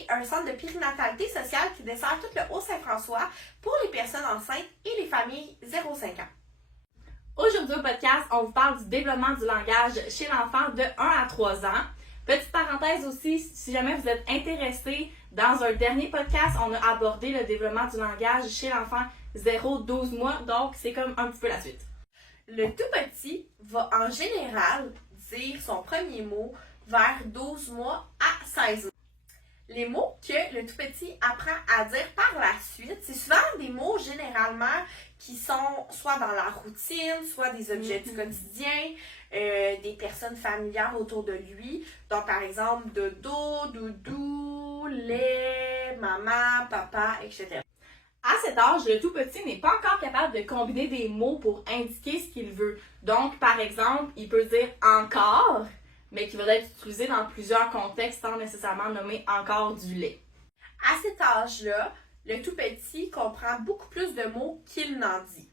c'est un centre de périnatalité sociale qui dessert tout le Haut-Saint-François pour les personnes enceintes et les familles 0-5 ans. Aujourd'hui au podcast, on vous parle du développement du langage chez l'enfant de 1 à 3 ans. Petite parenthèse aussi, si jamais vous êtes intéressé, dans un dernier podcast, on a abordé le développement du langage chez l'enfant 0-12 mois, donc c'est comme un petit peu la suite. Le tout petit va en général dire son premier mot vers 12 mois à 16 mois. Les mots que le tout petit apprend à dire par la suite, c'est souvent des mots généralement qui sont soit dans la routine, soit des objets du quotidien, des personnes familières autour de lui. Donc par exemple, dodo, doudou, lait, maman, papa, etc. À cet âge, le tout petit n'est pas encore capable de combiner des mots pour indiquer ce qu'il veut. Donc par exemple, il peut dire encore, mais qui va être utilisé dans plusieurs contextes sans nécessairement nommer encore du lait. À cet âge-là, le tout petit comprend beaucoup plus de mots qu'il n'en dit.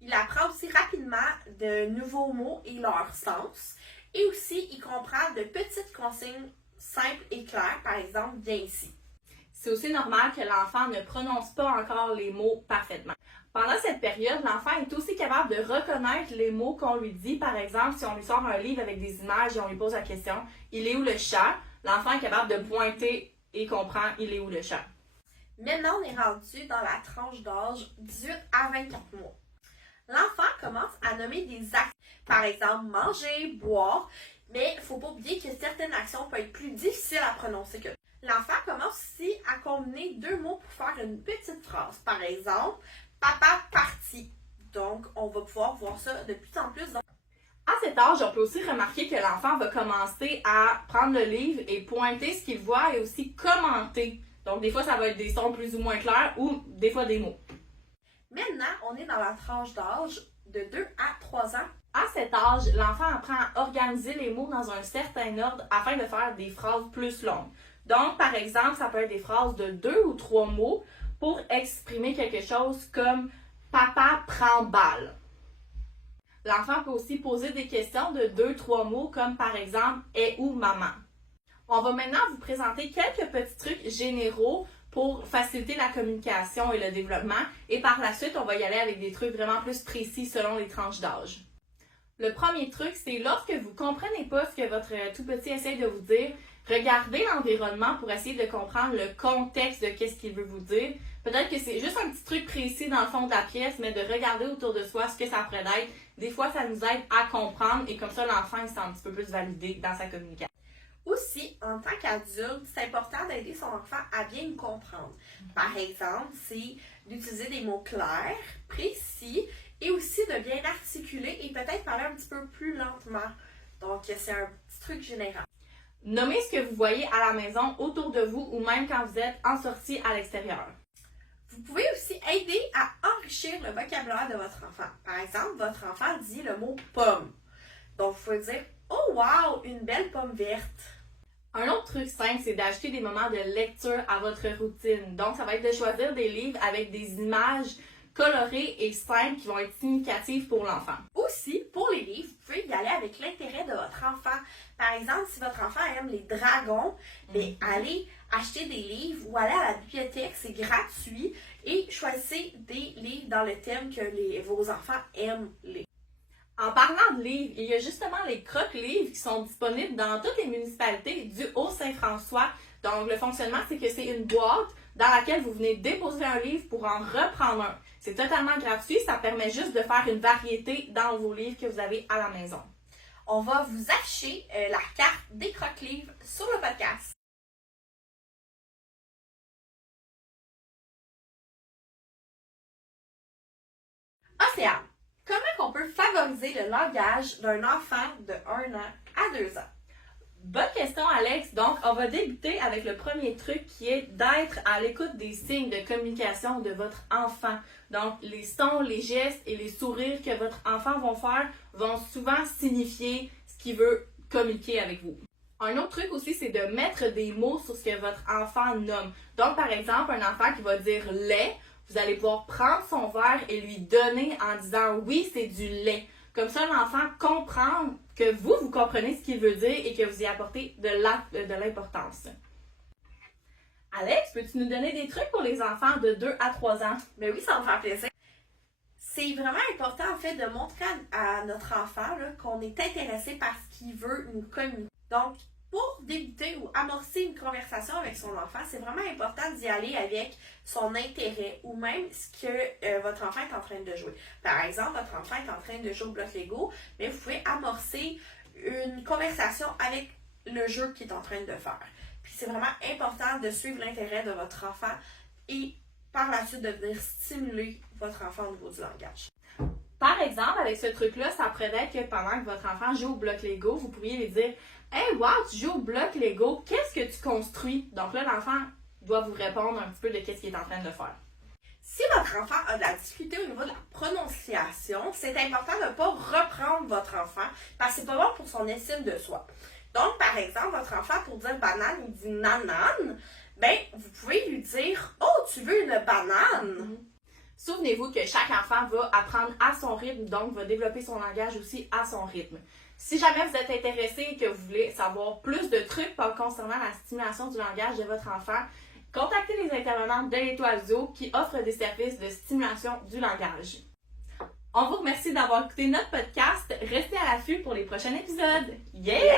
Il apprend aussi rapidement de nouveaux mots et leur sens. Et aussi, il comprend de petites consignes simples et claires, par exemple, viens ici. C'est aussi normal que l'enfant ne prononce pas encore les mots parfaitement. Pendant cette période, l'enfant est aussi capable de reconnaître les mots qu'on lui dit. Par exemple, si on lui sort un livre avec des images et on lui pose la question « Il est où le chat? » L'enfant est capable de pointer et comprend « Il est où le chat? » Maintenant, on est rendu dans la tranche d'âge 18 à 24 mois. L'enfant commence à nommer des actes, par exemple manger, boire, mais il ne faut pas oublier que certaines actions peuvent être plus difficiles à prononcer que d'autres. L'enfant commence aussi à combiner deux mots pour faire une petite phrase. Par exemple, papa parti. Donc, on va pouvoir voir ça de plus en plus. À cet âge, on peut aussi remarquer que l'enfant va commencer à prendre le livre et pointer ce qu'il voit et aussi commenter. Donc, des fois, ça va être des sons plus ou moins clairs ou des fois des mots. Maintenant, on est dans la tranche d'âge de 2 à 3 ans. À cet âge, l'enfant apprend à organiser les mots dans un certain ordre afin de faire des phrases plus longues. Donc, par exemple, ça peut être des phrases de 2 ou 3 mots pour exprimer quelque chose comme « Papa prend balle ». L'enfant peut aussi poser des questions de 2-3 mots comme par exemple « Est où maman ». On va maintenant vous présenter quelques petits trucs généraux pour faciliter la communication et le développement. Et par la suite, on va y aller avec des trucs vraiment plus précis selon les tranches d'âge. Le premier truc, c'est lorsque vous ne comprenez pas ce que votre tout petit essaie de vous dire, regardez l'environnement pour essayer de comprendre le contexte de qu'est-ce qu'il veut vous dire. Peut-être que c'est juste un petit truc précis dans le fond de la pièce, mais de regarder autour de soi ce que ça pourrait être. Des fois, ça nous aide à comprendre et comme ça, l'enfant il se sent un petit peu plus validé dans sa communication. Aussi, en tant qu'adulte, c'est important d'aider son enfant à bien nous comprendre. Par exemple, c'est d'utiliser des mots clairs, précis et aussi de bien articuler et peut-être parler un petit peu plus lentement. Donc, c'est un petit truc général. Nommez ce que vous voyez à la maison, autour de vous ou même quand vous êtes en sortie à l'extérieur. Vous pouvez aussi aider à enrichir le vocabulaire de votre enfant. Par exemple, votre enfant dit le mot pomme. Donc, vous pouvez dire « Oh wow, une belle pomme verte ». Un autre truc simple, c'est d'ajouter des moments de lecture à votre routine. Donc, ça va être de choisir des livres avec des images colorées et simples qui vont être significatives pour l'enfant. Aussi, pour les livres, vous pouvez y aller avec l'intérêt de votre enfant. Par exemple, si votre enfant aime les dragons, allez acheter des livres ou allez à la bibliothèque, c'est gratuit, et choisissez des livres dans le thème que vos enfants aiment lire. En parlant de livres, il y a justement les croque-livres qui sont disponibles dans toutes les municipalités du Haut-Saint-François. Donc, le fonctionnement, c'est que c'est une boîte dans laquelle vous venez déposer un livre pour en reprendre un. C'est totalement gratuit, ça permet juste de faire une variété dans vos livres que vous avez à la maison. On va vous afficher la carte des croque-livres sur le podcast. Océane, comment on peut favoriser le langage d'un enfant de 1 an à 2 ans? Bonne question, Alex. Donc, on va débuter avec le premier truc qui est d'être à l'écoute des signes de communication de votre enfant. Donc, les sons, les gestes et les sourires que votre enfant va faire vont souvent signifier ce qu'il veut communiquer avec vous. Un autre truc aussi, c'est de mettre des mots sur ce que votre enfant nomme. Donc, par exemple, un enfant qui va dire « lait », vous allez pouvoir prendre son verre et lui donner en disant « oui, c'est du lait ». Comme ça, l'enfant comprend que vous comprenez ce qu'il veut dire et que vous y apportez de l'importance. Alex, peux-tu nous donner des trucs pour les enfants de 2 à 3 ans? Ben oui, ça va me faire plaisir. C'est vraiment important, en fait, de montrer à notre enfant là, qu'on est intéressé par ce qu'il veut nous communiquer. Donc, pour débuter ou amorcer une conversation avec son enfant, c'est vraiment important d'y aller avec son intérêt ou même ce que votre enfant est en train de jouer. Par exemple, votre enfant est en train de jouer au bloc Lego, mais vous pouvez amorcer une conversation avec le jeu qu'il est en train de faire. Puis c'est vraiment important de suivre l'intérêt de votre enfant et par la suite de venir stimuler votre enfant au niveau du langage. Par exemple, avec ce truc-là, ça pourrait être que pendant que votre enfant joue au bloc Lego, vous pourriez lui dire « Hey, wow, tu joues au bloc Lego, qu'est-ce que tu construis? » Donc là, l'enfant doit vous répondre un petit peu de qu'est-ce qu'il est en train de faire. Si votre enfant a de la difficulté au niveau de la prononciation, c'est important de ne pas reprendre votre enfant parce que c'est pas bon pour son estime de soi. Donc, par exemple, votre enfant, pour dire banane, il dit nanane, ben, vous pouvez lui dire « Oh, tu veux une banane? » Souvenez-vous que chaque enfant va apprendre à son rythme, donc va développer son langage aussi à son rythme. Si jamais vous êtes intéressé et que vous voulez savoir plus de trucs concernant la stimulation du langage de votre enfant, contactez les intervenants de l'Étoile Zoo qui offrent des services de stimulation du langage. On vous remercie d'avoir écouté notre podcast. Restez à l'affût pour les prochains épisodes. Yeah!